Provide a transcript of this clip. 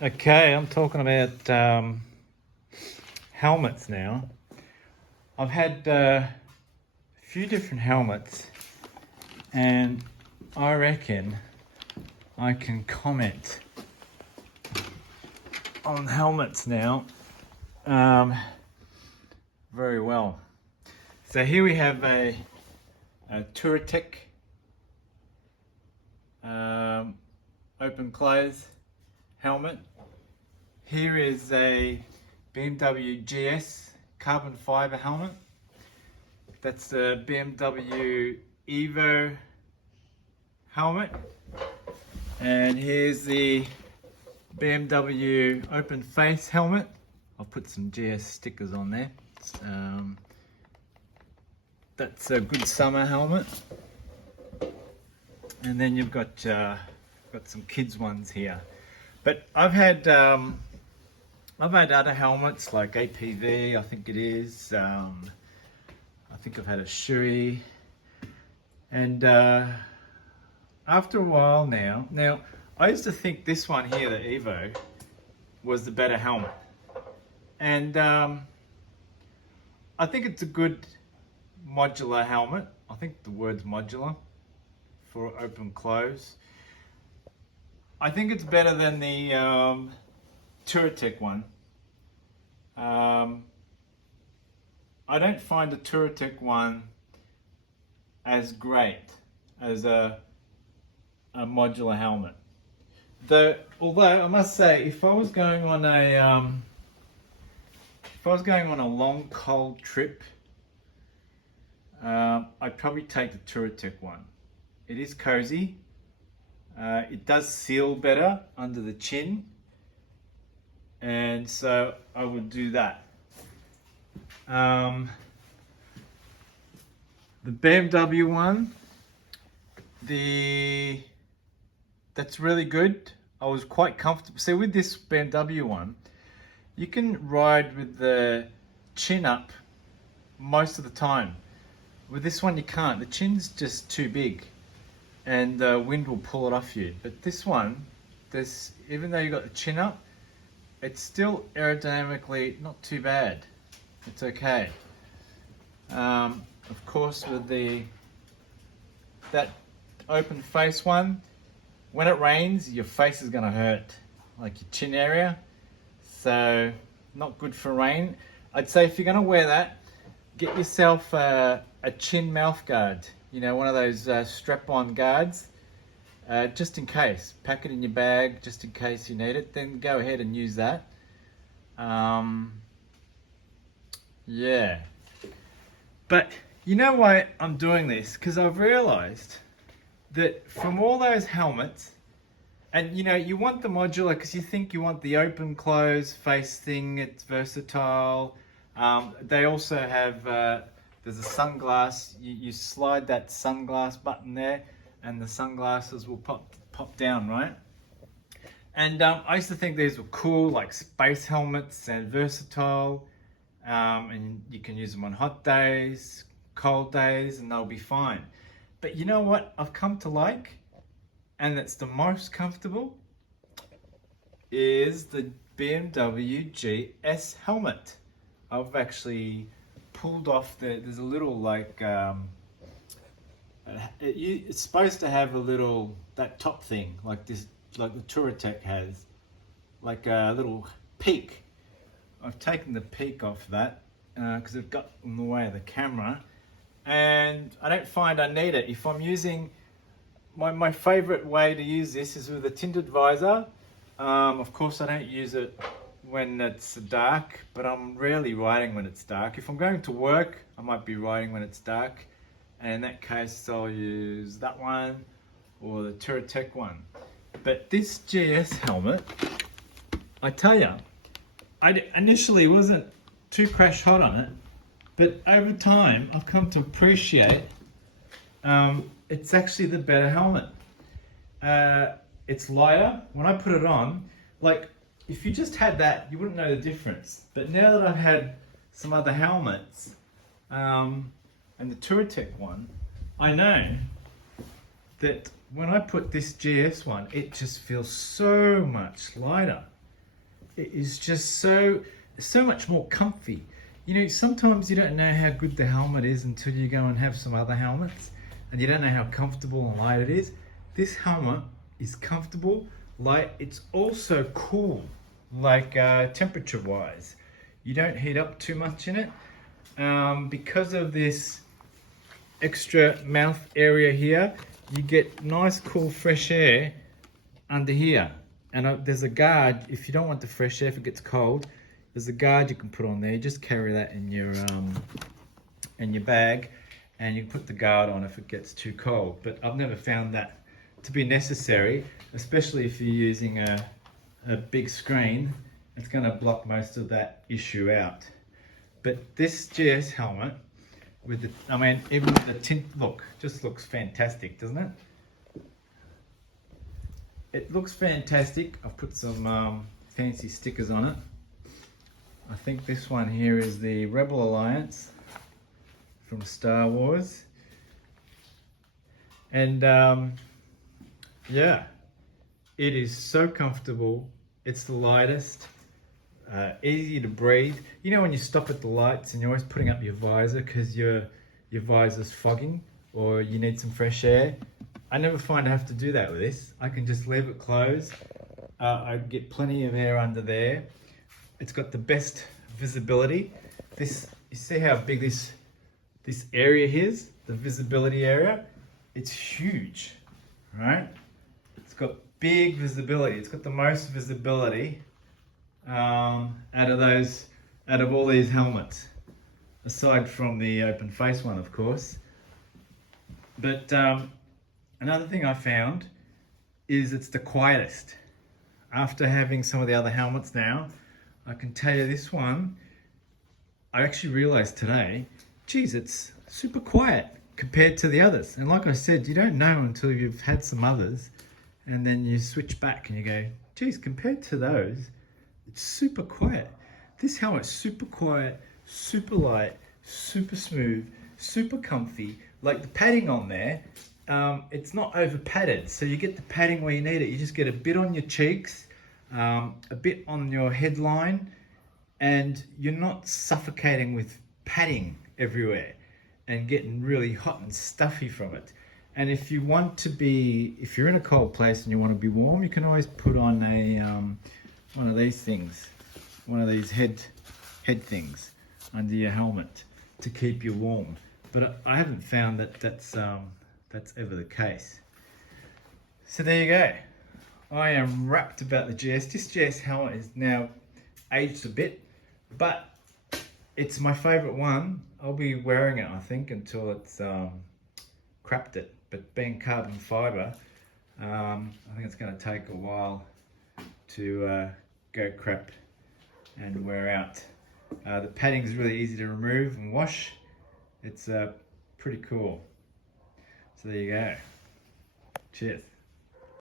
Okay, I'm talking about helmets now. I've had a few different helmets, and I reckon I can comment on helmets now very well. So here we have a Touratech open close helmet. Here is a BMW GS carbon fiber helmet. That's the BMW Evo helmet. And here's the BMW open face helmet. I'll put some GS stickers on there. That's a good summer helmet. And then you've got some kids ones here. But I've had other helmets like APV, I think it is. I think I've had a Shui. And after a while now I used to think this one here, the Evo, was the better helmet. And I think it's a good modular helmet. I think the word's modular for open close. I think it's better than the Touratech one. I don't find the Touratech one as great as a modular helmet. Although I must say, if I was going on a long cold trip, I'd probably take the Touratech one. It is cozy. It does seal better under the chin, and so I would do that. The BMW one, that's really good. I was quite comfortable. See, with this BMW one, you can ride with the chin up most of the time. With this one you can't. The chin's just too big and the wind will pull it off you. But this one, even though you got the chin up, it's still aerodynamically not too bad. It's okay. Of course, with that open face one, when it rains, your face is gonna hurt, like your chin area. So not good for rain. I'd say if you're gonna wear that, get yourself a chin mouth guard. You know, one of those strap-on guards, just in case. Pack it in your bag, just in case you need it. Then go ahead and use that. Yeah. But you know why I'm doing this? Because I've realized that from all those helmets, and you know, you want the modular because you think you want the open close face thing, it's versatile. They also have, there's a sunglass, you slide that sunglass button there and the sunglasses will pop down, right? And I used to think these were cool, like space helmets and versatile. And you can use them on hot days, cold days, and they'll be fine. But you know what I've come to like, and that's the most comfortable, is the BMW GS helmet. I've actually pulled off there's a little like, it's supposed to have a little, that top thing, like this, like the Touratech has, like a little peak. I've taken the peak off that because it got in the way of the camera, and I don't find I need it. If I'm using, my favorite way to use this is with a tinted visor. Of course I don't use it when it's dark, but I'm rarely riding when it's dark. If I'm going to work, I might be riding when it's dark, and in that case I'll use that one or the Touratech one. But this GS helmet, I tell you, I initially wasn't too crash hot on it, but over time I've come to appreciate it's actually the better helmet. It's lighter. When I put it on, like, if you just had that, you wouldn't know the difference. But now that I've had some other helmets, and the Touratech one, I know that when I put this GS one, it just feels so much lighter. It is just so much more comfy. You know, sometimes you don't know how good the helmet is until you go and have some other helmets, and you don't know how comfortable and light it is. This helmet is comfortable, light. It's also cool, like temperature wise. You don't heat up too much in it because of this extra mouth area here. You get nice cool fresh air under here, and there's a guard. If you don't want the fresh air, if it gets cold, there's a guard you can put on there. You just carry that in your bag, and you can put the guard on if it gets too cold. But I've never found that to be necessary, especially if you're using a big screen. It's going to block most of that issue out. But this GS helmet with the, I mean, even with the tint, look, just looks fantastic, doesn't it? It looks fantastic. I've put some fancy stickers on it. I think this one here is the Rebel Alliance from Star Wars. And yeah, it is so comfortable. It's the lightest, easy to breathe. You know when you stop at the lights and you're always putting up your visor because your visor's fogging or you need some fresh air? I never find I have to do that with this. I can just leave it closed. I get plenty of air under there. It's got the best visibility. This, you see how big this area is? The visibility area? It's huge, right? It's got big visibility. It's got the most visibility out of all these helmets, aside from the open face one, of course. But another thing I found is it's the quietest. After having some of the other helmets now, I can tell you this one, I actually realized today, geez, it's super quiet compared to the others. And like I said, you don't know until you've had some others, and then you switch back and you go, geez, compared to those, it's super quiet. This helmet's super quiet, super light, super smooth, super comfy. Like the padding on there, it's not over padded, so you get the padding where you need it. You just get a bit on your cheeks, a bit on your headline, and you're not suffocating with padding everywhere and getting really hot and stuffy from it. And if you want to be, if you're in a cold place and you want to be warm, you can always put on a one of these things, one of these head things under your helmet to keep you warm. But I haven't found that that's ever the case. So there you go. I am wrapped about the GS. This GS helmet is now aged a bit, but it's my favorite one. I'll be wearing it, I think, until it's crapped it. But being carbon fiber, I think it's going to take a while to go crap and wear out. The padding is really easy to remove and wash. It's pretty cool. So there you go. Cheers.